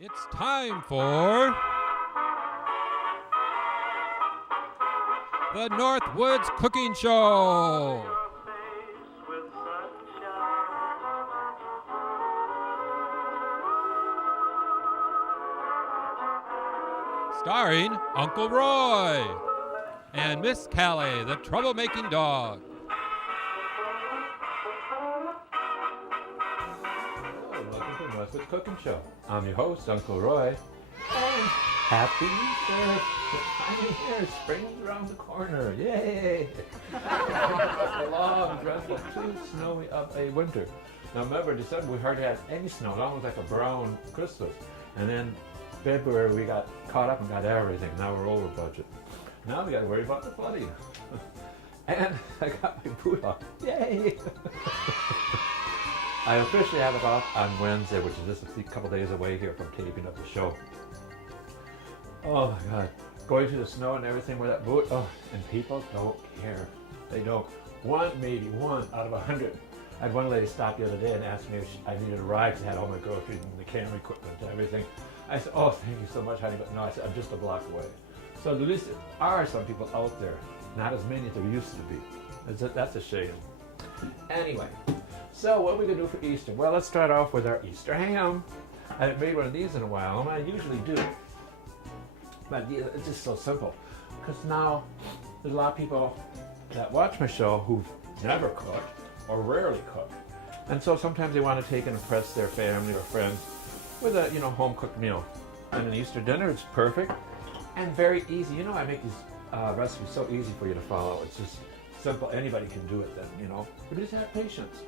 It's time for the Northwoods Cooking Show. Starring Uncle Roy and Miss Callie, the troublemaking dog. Hello, welcome to Northwoods Cooking Show. I'm your host, Uncle Roy, and happy Easter! I'm here, spring's around the corner, yay! After a long, dreadful, too snowy of a winter. Now remember, December we hardly had any snow, it almost like a brown Christmas. And then February we got caught up and got everything. Now we're over budget. Now we got to worry about the flooding. And I got my boot off. Yay! I officially have it off on Wednesday, which is just a couple days away here from taping up the show. Oh my God. Going through the snow and everything with that boot. Oh, and people don't care. They don't. Maybe one out of 100. I had one lady stop the other day and ask me if I needed a ride because I had all my groceries and the camera equipment and everything. I said, oh, thank you so much, honey. But no, I said, I'm just a block away. So at least there are some people out there. Not as many as there used to be. That's a shame. Anyway, so what are we going to do for Easter? Well, let's start off with our Easter ham. I haven't made one of these in a while, and I usually do. But it's just so simple. Because now there's a lot of people that watch my show who've never cooked or rarely cook. And so sometimes they want to take and impress their family or friends with a home-cooked meal. And an Easter dinner is perfect and very easy. I make these recipes so easy for you to follow. It's just simple. Anybody can do it then, But just have patience.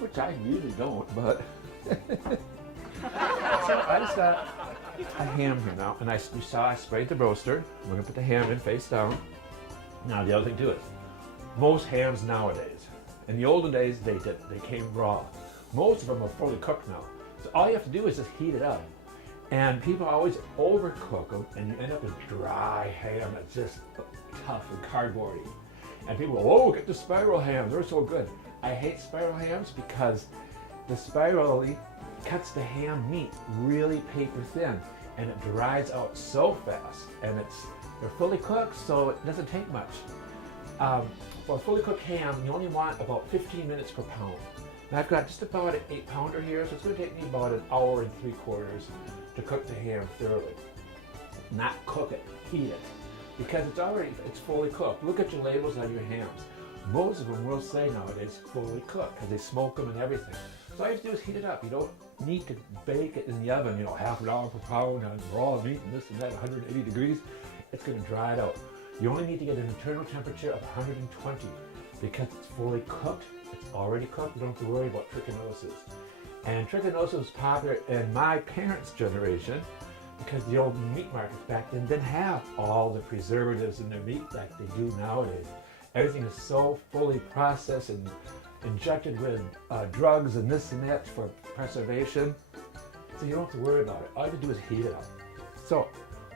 Which I usually don't, but... So I just got a ham here now. And you saw I sprayed the roaster. We're going to put the ham in face down. Now the other thing too is, most hams nowadays, in the olden days they came raw. Most of them are fully cooked now. So all you have to do is just heat it up. And people always overcook them and you end up with dry ham that's just tough and cardboardy. And people go, oh, get the spiral hams, they're so good. I hate spiral hams because the spiral cuts the ham meat really paper thin and it dries out so fast. And they're fully cooked, so it doesn't take much. For a fully cooked ham, you only want about 15 minutes per pound. Now I've got just about an 8-pounder here, so it's going to take me about an hour and 3/4 to cook the ham thoroughly. Not cook it, heat it. Because it's fully cooked. Look at your labels on your hams. Most of them will say nowadays fully cooked because they smoke them and everything. So all you have to do is heat it up. You don't need to bake it in the oven, half an hour per pound on raw meat and this and that, 180 degrees. It's going to dry it out. You only need to get an internal temperature of 120 because it's fully cooked. It's already cooked. You don't have to worry about trichinosis. And trichinosis was popular in my parents' generation because the old meat markets back then didn't have all the preservatives in their meat like they do nowadays. Everything is so fully processed and injected with drugs and this and that for preservation. So you don't have to worry about it. All you have to do is heat it up. So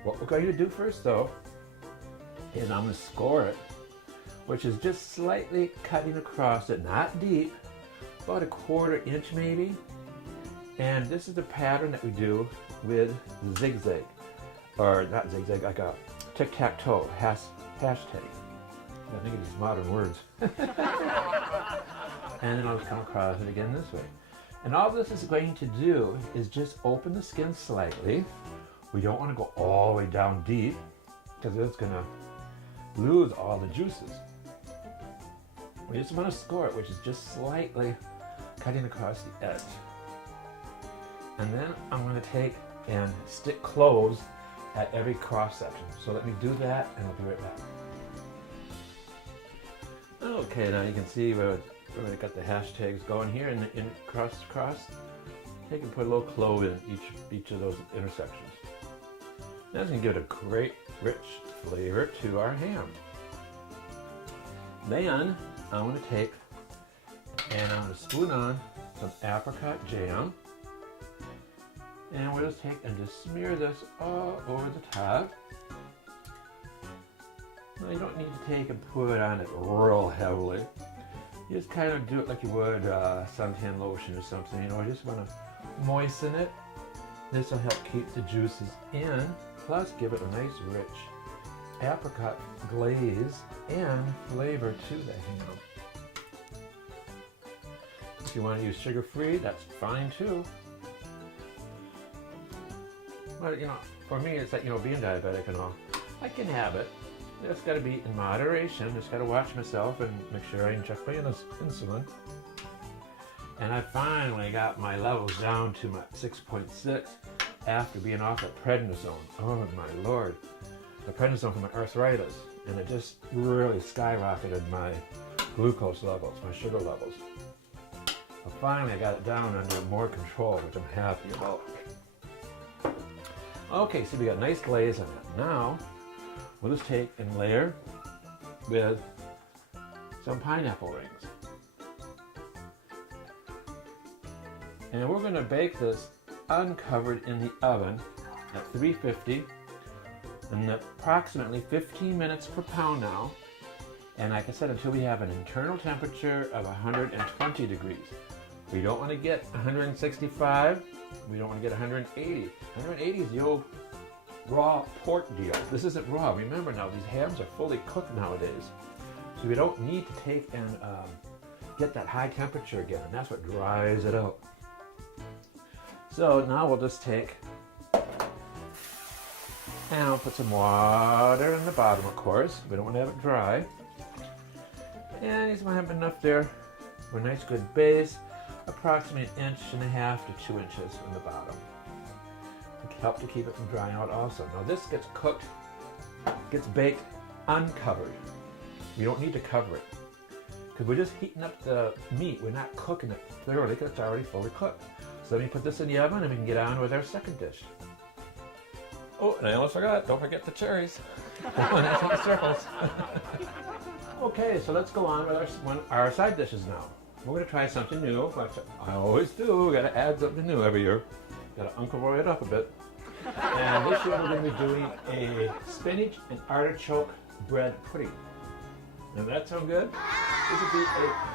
what we're going to do first though is I'm going to score it, which is just slightly cutting across it, not deep, about a 1/4 inch maybe. And this is the pattern that we do with zigzag, or not zigzag, like a tic-tac-toe hashtag. I think of these modern words. And then I'll come across it again this way. And all this is going to do is just open the skin slightly. We don't want to go all the way down deep because it's going to lose all the juices. We just want to score it, which is just slightly cutting across the edge. And then I'm going to take and stick cloves at every cross section. So let me do that and I'll be right back. Okay, now you can see where we got the hashtags going here in cross. Take and put a little clove in each of those intersections. That's going to give it a great rich flavor to our ham. Then I'm going to take and I'm going to spoon on some apricot jam. And we'll just take and just smear this all over the top. Now you don't need to take and put on it real heavily. You just kind of do it like you would suntan lotion or something, You just want to moisten it This will help keep the juices in, plus give it a nice rich apricot glaze and flavor to the ham. If you want to use sugar-free, that's fine too. But you know, for me, it's like, you know, being diabetic and all, I can have it. It's got to be in moderation. Just got to watch myself and make sure I inject my insulin. And I finally got my levels down to my 6.6 after being off of prednisone. Oh my Lord. The prednisone for my arthritis. And it just really skyrocketed my glucose levels, my sugar levels. But finally I got it down under more control, which I'm happy about. Okay, so we got nice glaze on it. Now, we'll just take and layer with some pineapple rings. And we're going to bake this uncovered in the oven at 350 and approximately 15 minutes per pound now. And like I said, until we have an internal temperature of 120 degrees. We don't want to get 165. We don't want to get 180. 180 is the old raw pork deal. This isn't raw. Remember now, these hams are fully cooked nowadays. So we don't need to take and get that high temperature again. And that's what dries it out. So now we'll just take and I'll put some water in the bottom, of course. We don't want to have it dry. And you just want to have enough there for a nice good base, approximately 1.5 to 2 inches in the bottom. It'll help to keep it from drying out also. Now this gets cooked, gets baked uncovered. We don't need to cover it because we're just heating up the meat. We're not cooking it thoroughly because it's already fully cooked. So let me put this in the oven and we can get on with our second dish. Oh, and I almost forgot, don't forget the cherries. That's in the circles. Okay, so let's go on with our side dishes now. We're going to try something new, which I always do. We got to add something new every year. Got to Uncle Roy it up a bit. And this year we're going to be doing a spinach and artichoke bread pudding. Does that sound good? This would be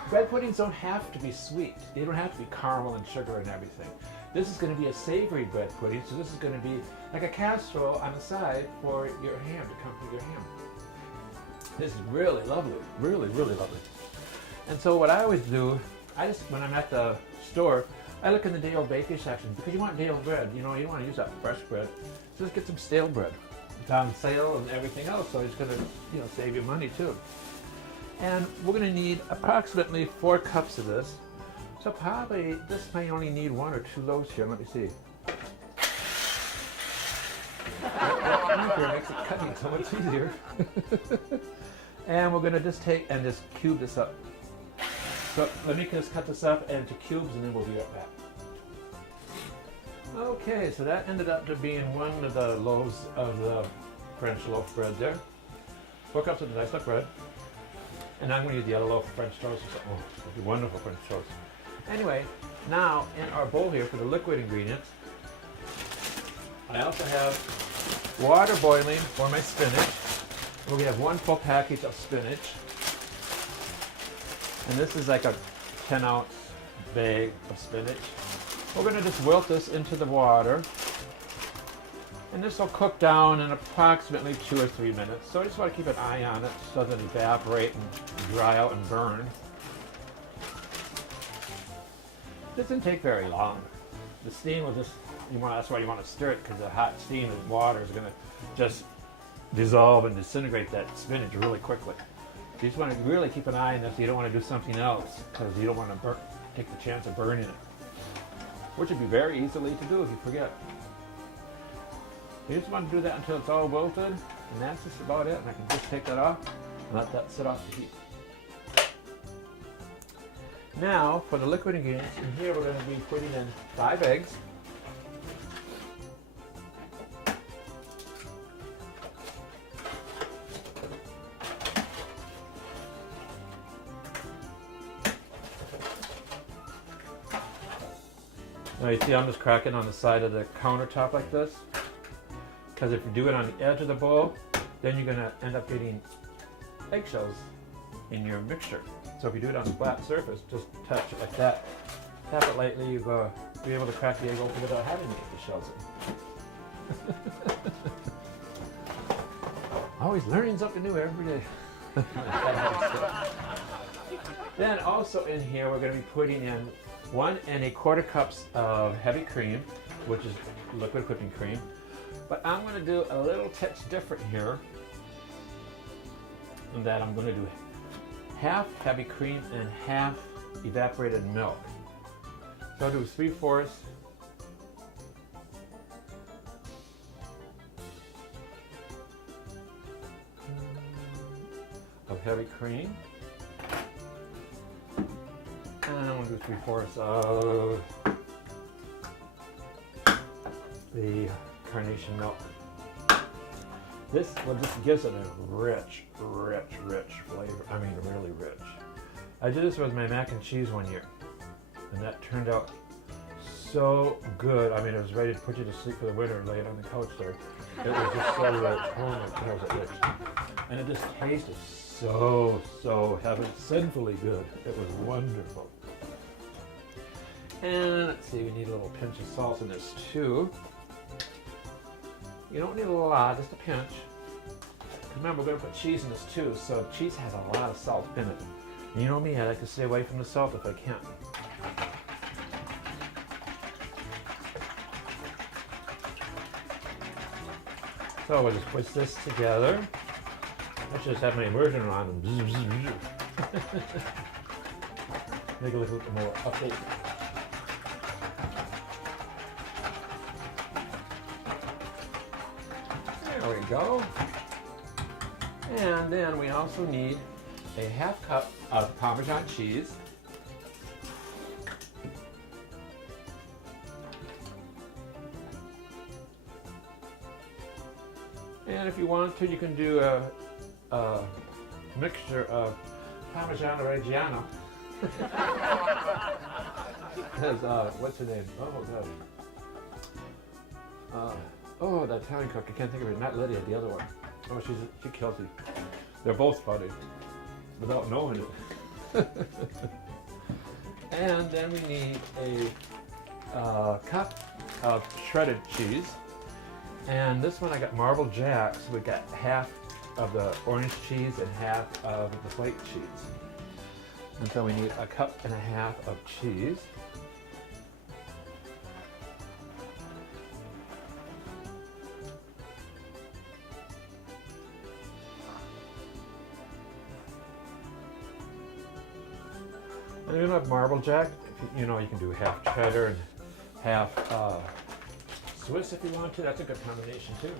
bread puddings don't have to be sweet. They don't have to be caramel and sugar and everything. This is going to be a savory bread pudding, so this is going to be like a casserole on the side for your ham, to come with your ham. This is really lovely, really, really lovely. And so what I always do, when I'm at the store, I look in the day-old bakery section because you want day-old bread. You know, you don't want to use that fresh bread. So just get some stale bread. It's on sale and everything else, so it's going to, you know, save you money too. And we're going to need approximately 4 cups of this. So probably this may only need 1 or 2 loaves here. Let me see. That makes it cutting so much easier. And we're going to just take and just cube this up. So let me just cut this up into cubes and then we'll be right back. Okay, so that ended up to being 1 of the loaves of the French loaf bread there. 4 cups of the nice loaf bread. And I'm going to use the other loaf of French toast. Oh, it'll be wonderful French toast. Anyway, now in our bowl here for the liquid ingredients, I also have water boiling for my spinach. We're going to have 1 full package of spinach. And this is like a 10-ounce bag of spinach. We're going to just wilt this into the water. And this will cook down in approximately 2 or 3 minutes. So I just want to keep an eye on it so that it doesn't evaporate and dry out and burn. This didn't take very long. The steam will just, that's why you want to stir it, because the hot steam and water is going to just dissolve and disintegrate that spinach really quickly. So you just want to really keep an eye on this. You don't want to do something else because you don't want to take the chance of burning it, which would be very easily to do if you forget. You just want to do that until it's all wilted, and that's just about it. And I can just take that off and let that sit off the heat. Now, for the liquid ingredients, in here we're going to be putting in 5 eggs. Now you see I'm just cracking on the side of the countertop like this. Because if you do it on the edge of the bowl, then you're going to end up getting eggshells in your mixture. So if you do it on a flat surface, just touch it like that. Tap it lightly, you go be able to crack the egg open without having to eat the shells in. Always learning something new every day. Then also in here we're going to be putting in 1 1/4 cups of heavy cream, which is liquid whipping cream. But I'm going to do a little touch different here, in that I'm going to do half heavy cream and half evaporated milk. So I'll do 3/4 of heavy cream, and I'm going to do 3/4 of the carnation milk. This gives it a rich flavor. I mean, really rich. I did this with my mac and cheese one year, and that turned out so good. I mean, it was ready to put you to sleep for the winter, lay it on the couch there. It was just so rich. Oh my God, it was rich. And it just tasted so heaven, sinfully good. It was wonderful. And let's see, we need a little pinch of salt in this too. You don't need a lot, just a pinch. Remember, we're going to put cheese in this too, so cheese has a lot of salt in it. And you know me, I like to stay away from the salt if I can. So we'll just put this together. I should just have my immersion on and make it look a little more update. There we go. And then we also need a 1/2 cup of Parmesan cheese. And if you want to, you can do a mixture of Parmigiano Reggiano. What's her name? Oh, God. Oh, that Italian cook. I can't think of it. Not Lydia, the other one. Oh, she kills me. They're both funny without knowing it. And then we need a cup of shredded cheese. And this one I got Marble Jack, so we got half of the orange cheese and half of the white cheese. And so we need a 1.5 cups of cheese. And you don't have Marble Jack, you know, you can do half cheddar and half Swiss if you want to. That's a good combination too.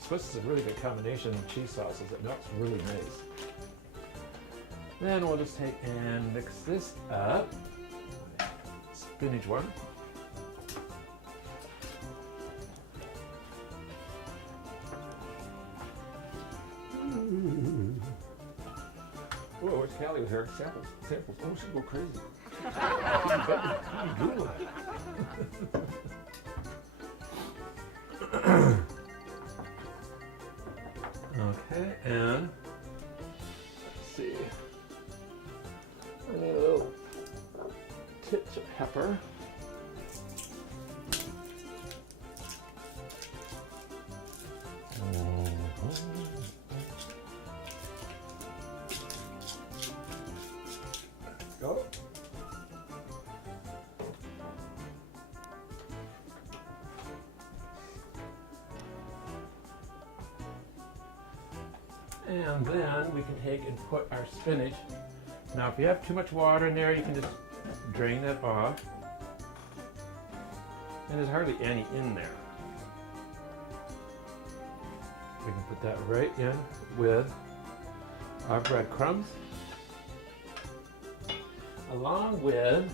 Swiss is a really good combination of cheese sauces. It melts really nice. Then we'll just take and mix this up. Spinach one. Whoa, where's Callie with her samples? Oh, she'll go crazy. What are you doing? Okay, and let's see. I need a little tits of pepper. Go. And then we can take and put our spinach. Now if you have too much water in there, you can just drain that off. And there's hardly any in there. We can put that right in with our breadcrumbs, along with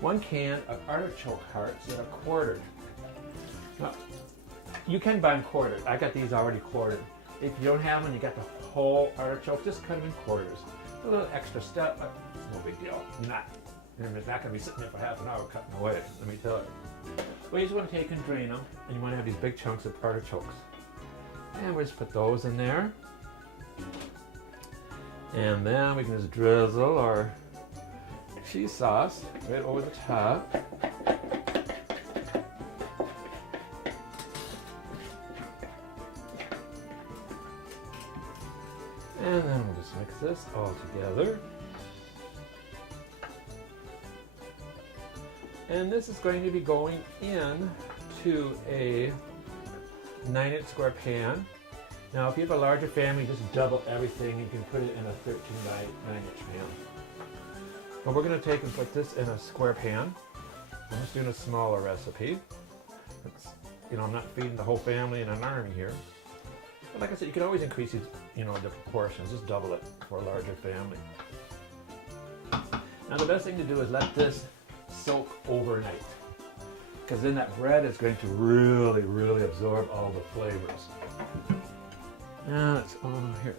1 can of artichoke hearts that are quartered. Now, you can buy them quartered. I got these already quartered. If you don't have them, you got the whole artichoke, just cut them in quarters. A little extra step, but it's no big deal. It's not going to be sitting there for half an hour cutting away, let me tell you. Well, you just want to take and drain them, and you want to have these big chunks of artichokes. And we just put those in there. And then we can just drizzle our cheese sauce right over the top. And then we'll just mix this all together. And this is going to be going into a 9-inch square pan. Now, if you have a larger family, just double everything. You can put it in a 13 by 9-inch pan. But we're going to take and put this in a square pan. I'm just doing a smaller recipe. I'm not feeding the whole family in an army here. But like I said, you can always increase these, the proportions. Just double it for a larger family. Now, the best thing to do is let this soak overnight, because then that bread is going to really, really absorb all the flavors. Now it's on here.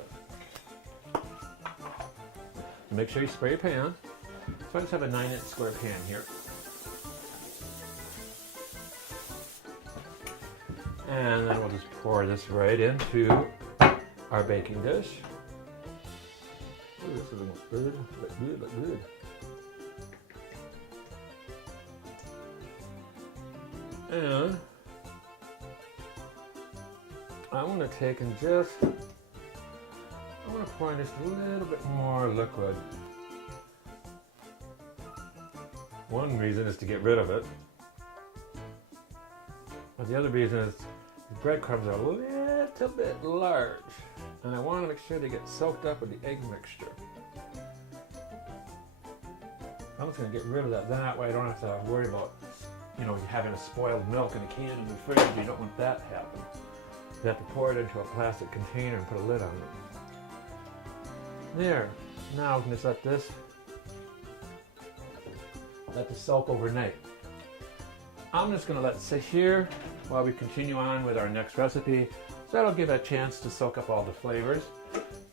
Make sure you spray your pan. So I just have a 9-inch square pan here. And then we'll just pour this right into our baking dish. Ooh, this is look good, look good. And I want to take and I want to pour in just a little bit more liquid. One reason is to get rid of it. But the other reason is the breadcrumbs are a little bit large. And I want to make sure they get soaked up with the egg mixture. I'm just going to get rid of that. That way I don't have to worry about having a spoiled milk in a can in the fridge. You don't want that to happen. You have to pour it into a plastic container and put a lid on it. There. Now we can just let this soak overnight. I'm just going to let it sit here while we continue on with our next recipe. So that'll give it a chance to soak up all the flavors,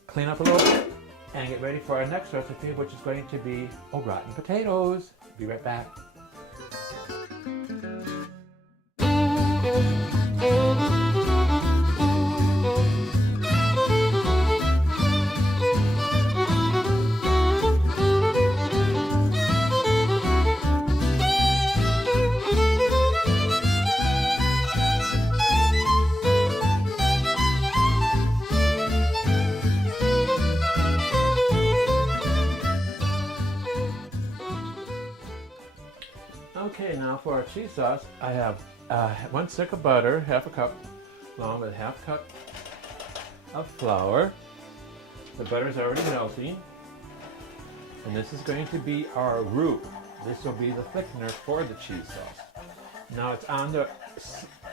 clean up a little bit, and get ready for our next recipe, which is going to be au gratin potatoes. Be right back. Okay, now for our cheese sauce, I have 1 stick of butter, half a cup, along with half a cup of flour. The butter is already melting, and this is going to be our roux. This will be the thickener for the cheese sauce. Now it's on the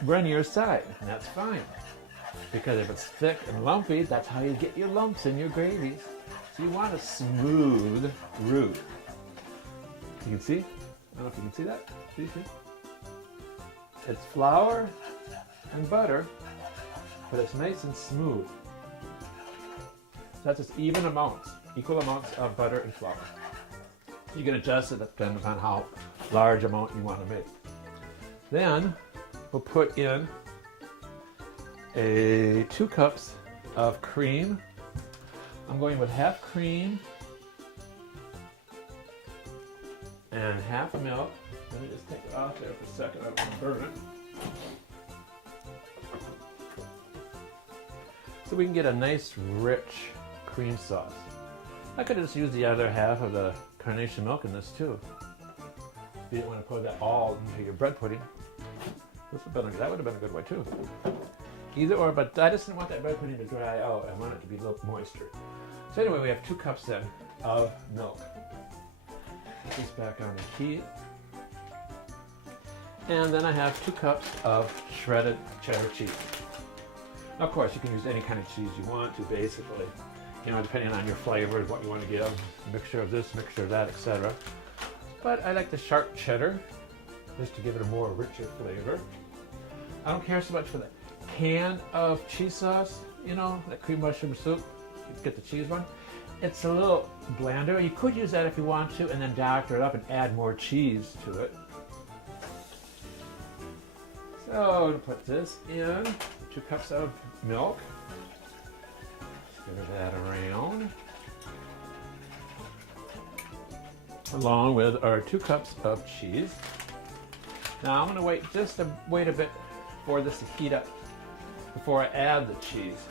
runnier side, and that's fine, because if it's thick and lumpy, that's how you get your lumps in your gravies. So you want a smooth roux. You can see? I don't know if you can see that. See? It's flour and butter, but it's nice and smooth. That's just even amounts, equal amounts of butter and flour. You can adjust it depending upon how large amount you want to make. Then we'll put in 2 cups of cream. I'm going with half cream and half milk. Let me just take it off there for a second. I don't want to burn it. So we can get a nice, rich cream sauce. I could have just used the other half of the carnation milk in this too. If you didn't want to put that all into your bread pudding. That would have been a good way too. Either or, but I just didn't want that bread pudding to dry out. I want it to be a little moisture. So anyway, we have 2 cups then of milk. Put this back on the heat. And then I have 2 cups of shredded cheddar cheese. Of course, you can use any kind of cheese you want to, basically. Depending on your flavors, what you want to give. Mixture of this, mixture of that, etc. But I like the sharp cheddar, just to give it a more richer flavor. I don't care so much for the can of cheese sauce, that cream mushroom soup. You get the cheese one. It's a little blander. You could use that if you want to, and then doctor it up and add more cheese to it. So I'm going to put this in, 2 cups of milk. Stir that around. Along with our 2 cups of cheese. Now I'm going to wait a bit for this to heat up before I add the cheese.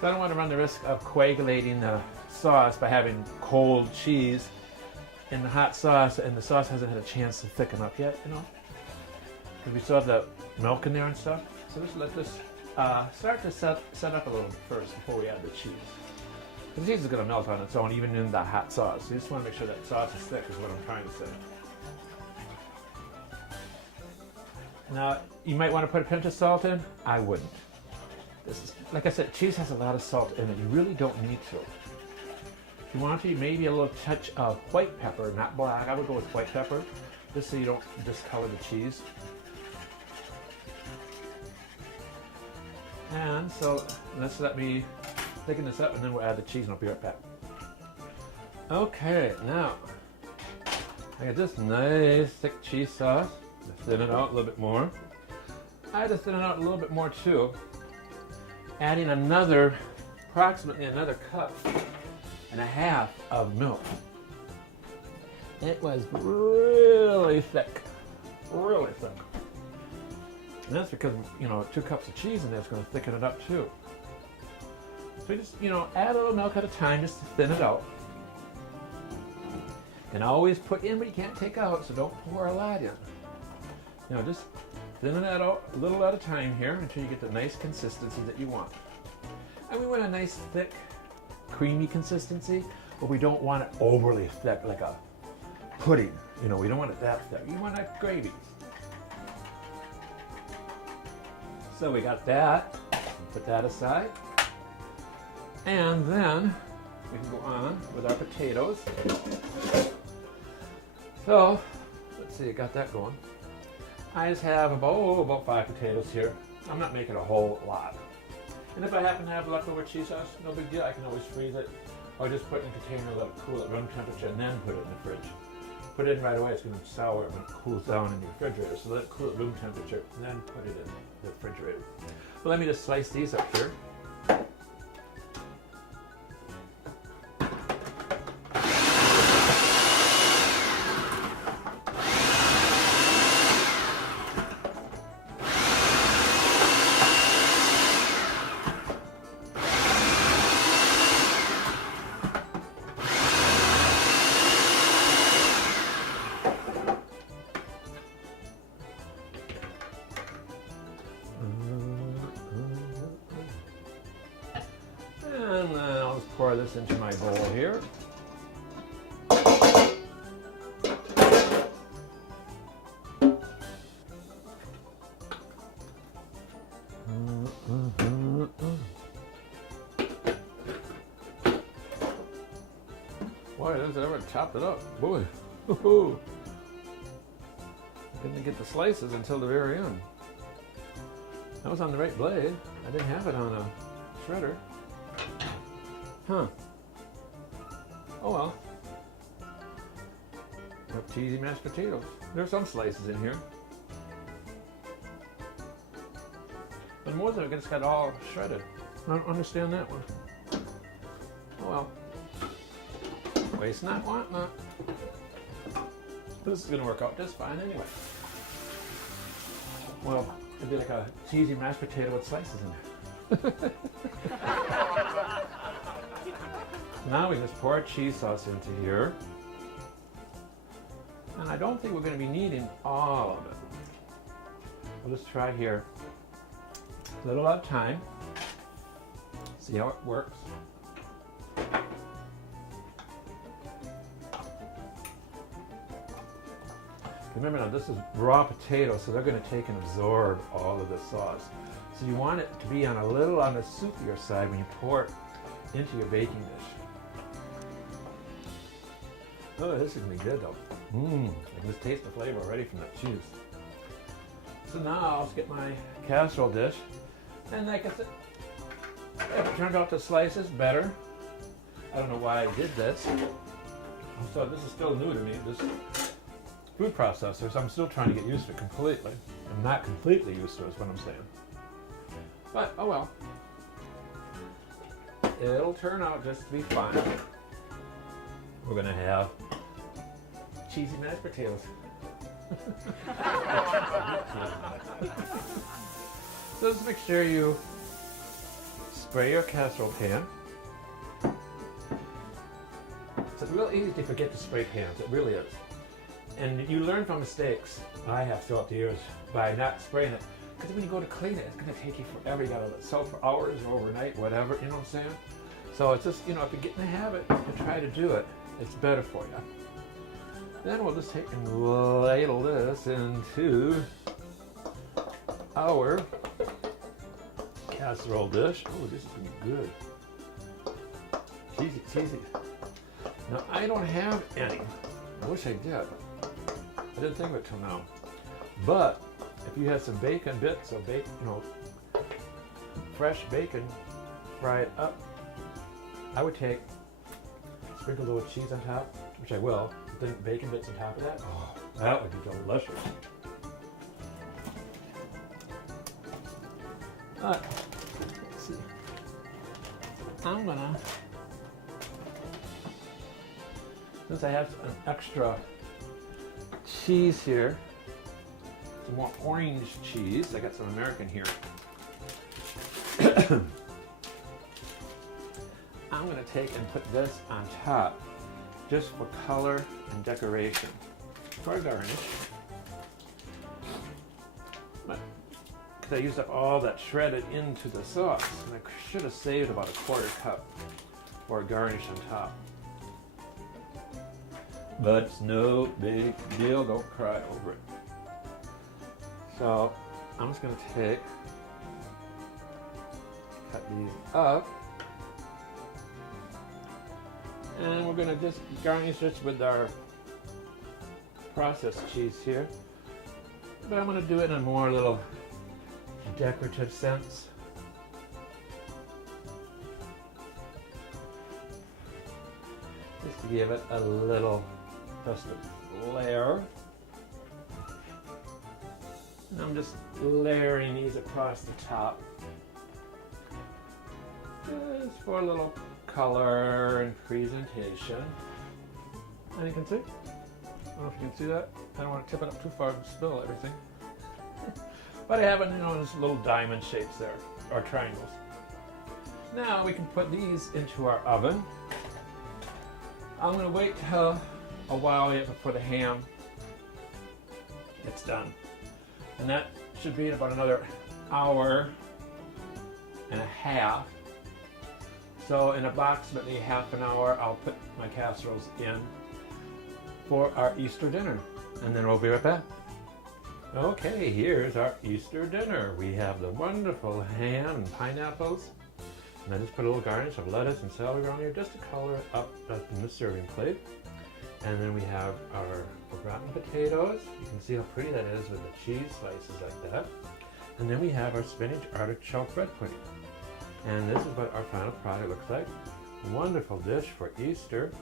So I don't want to run the risk of coagulating the sauce by having cold cheese in the hot sauce, and the sauce hasn't had a chance to thicken up yet, you know? Because we still have the milk in there and stuff. So just let this start to set up a little first before we add the cheese. The cheese is going to melt on its own, even in the hot sauce. You just want to make sure that sauce is thick, is what I'm trying to say. Now, you might want to put a pinch of salt in. I wouldn't. This is, like I said, cheese has a lot of salt in it. You really don't need to. If you want to, maybe a little touch of white pepper, not black. I would go with white pepper, just so you don't discolor the cheese. And so, let's let me thicken this up, and then we'll add the cheese, and I'll be right back. Okay, now, I got this nice thick cheese sauce. Thin it out a little bit more. I had to thin it out a little bit more too. Adding approximately another cup and a half of milk. It was really thick, really thick. And that's because, 2 cups of cheese in there is going to thicken it up too. So you just, add a little milk at a time just to thin it out. And always put in what you can't take out, so don't pour a lot in. Just thinning that out a little at a time here until you get the nice consistency that you want. And we want a nice thick, creamy consistency, but we don't want it overly thick like a pudding. We don't want it that thick. You want that gravy. So we got that. Put that aside. And then we can go on with our potatoes. So, let's see, I got that going. I just have about 5 potatoes here. I'm not making a whole lot. And if I happen to have leftover cheese sauce, no big deal. I can always freeze it, or just put it in a container, let it cool at room temperature, and then put it in the fridge. Put it in right away, it's going to be sour when it cools down in the refrigerator. So let it cool at room temperature, and then put it in the refrigerator. Well, let me just slice these up here. And then I'll just pour this into my bowl here. Boy, I ever chopped it up. Boy. Woo-hoo. I didn't get the slices until the very end. That was on the right blade. I didn't have it on a shredder. Huh. Oh well. Got cheesy mashed potatoes. There's some slices in here. But more than it just got all shredded. I don't understand that one. Oh well. Waste not, want not. This is going to work out just fine anyway. Well, it'd be like a cheesy mashed potato with slices in there. Now we just pour our cheese sauce into here. And I don't think we're going to be needing all of it. We'll just try here a little at a time. See how it works. Remember now, this is raw potatoes, so they're going to take and absorb all of the sauce. So you want it to be on the soupier side when you pour it into your baking dish. Oh, this is going to be good though. I can just taste the flavor already from that cheese. So now I'll just get my casserole dish, and like I said, if it turned out the slices better. I don't know why I did this. So this is still new to me, this food processor, so I'm still trying to get used to it completely. I'm not completely used to it, is what I'm saying. But, oh well. It'll turn out just to be fine. We're going to have cheesy mashed potatoes. So just make sure you spray your casserole pan. It's real easy to forget to spray pans, it really is. And you learn from mistakes, I have throughout the years, by not spraying it. Because when you go to clean it, it's going to take you forever. You got to let it soak for hours or overnight, whatever, you know what I'm saying? So it's just, if you get in the habit to try to do it, it's better for you. Then we'll just take and ladle this into our casserole dish. Oh, this is going to be good. Cheesy, cheesy. Now, I don't have any. I wish I did. I didn't think of it till now. But if you had some bacon bits of bacon, fresh bacon, fry it up, I would sprinkle a little cheese on top, which I will, but then bacon bits on top of that. Oh, that would be delicious. Let's see. I'm gonna, since I have an extra cheese here, some more orange cheese. I got some American here. I'm going to take and put this on top just for color and decoration. For a garnish. Because I used up all that shredded into the sauce. And I should have saved about a quarter cup for a garnish on top. But it's no big deal. Don't cry over it. So I'm just going to cut these up, and we're going to just garnish this with our processed cheese here. But I'm going to do it in a more little decorative sense. Just to give it a little festive flair. And I'm just layering these across the top, just for a little color and presentation. And you can see, I don't know if you can see that. I don't want to tip it up too far and spill everything. But I have it, in these little diamond shapes there, or triangles. Now we can put these into our oven. I'm going to wait till a while yet before the ham gets done. And that should be in about another hour and a half. So in approximately half an hour, I'll put my casseroles in for our Easter dinner. And then we'll be right back. Okay, here's our Easter dinner. We have the wonderful ham and pineapples. And I just put a little garnish of lettuce and celery on here just to color it up in the serving plate. And then we have our gratin potatoes. You can see how pretty that is with the cheese slices like that. And then we have our spinach artichoke bread pudding. And this is what our final product looks like. A wonderful dish for Easter.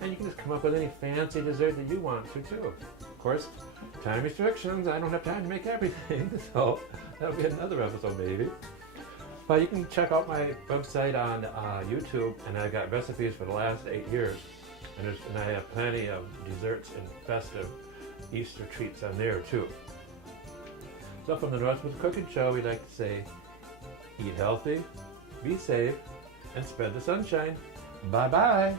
And you can just come up with any fancy dessert that you want to too. Of course, time restrictions. I don't have time to make everything, so that'll be another episode maybe. But you can check out my website on YouTube, and I've got recipes for the last 8 years. And I have plenty of desserts and festive Easter treats on there too. So from the Northwoods Cooking Show, we'd like to say, eat healthy, be safe, and spread the sunshine. Bye-bye.